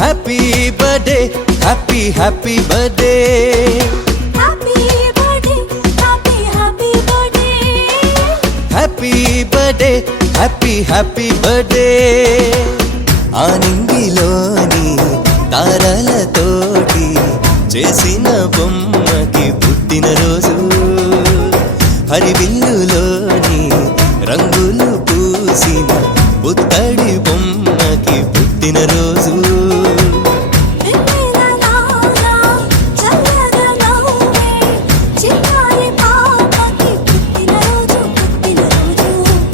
Happy birthday, happy birthday, happy birthday, happy birthday, happy birthday. ఆనింగిలోని తారలతోటి చేసిన బొమ్మకి పుట్టినరోజు, హరివిల్లులోని రంగులు పూసిన పుత్తడి బొమ్మకి పుట్టినరోజు.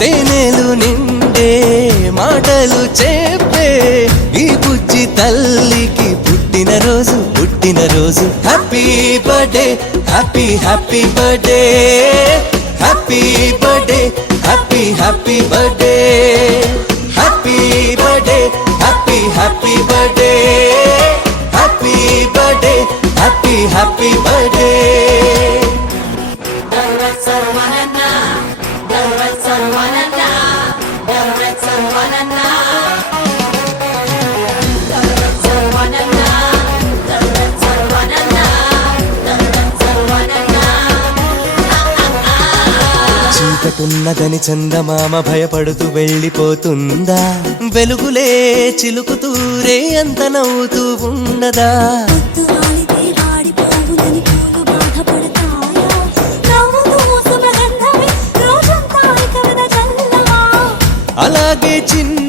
తేనెలు నిండే మాటలు చెప్పే ఈ బుజ్జి తల్లికి పుట్టినరోజు, పుట్టినరోజు. Happy birthday, happy birthday, happy birthday, happy birthday, happy birthday, happy birthday, happy birthday, happy birthday. చీకటున్నదని చందమామ భయపడుతూ వెళ్ళిపోతుందా, వెలుగులే చిలుకుతూరే అంత నవ్వుతూ ఉండదా. అలాగే చిన్న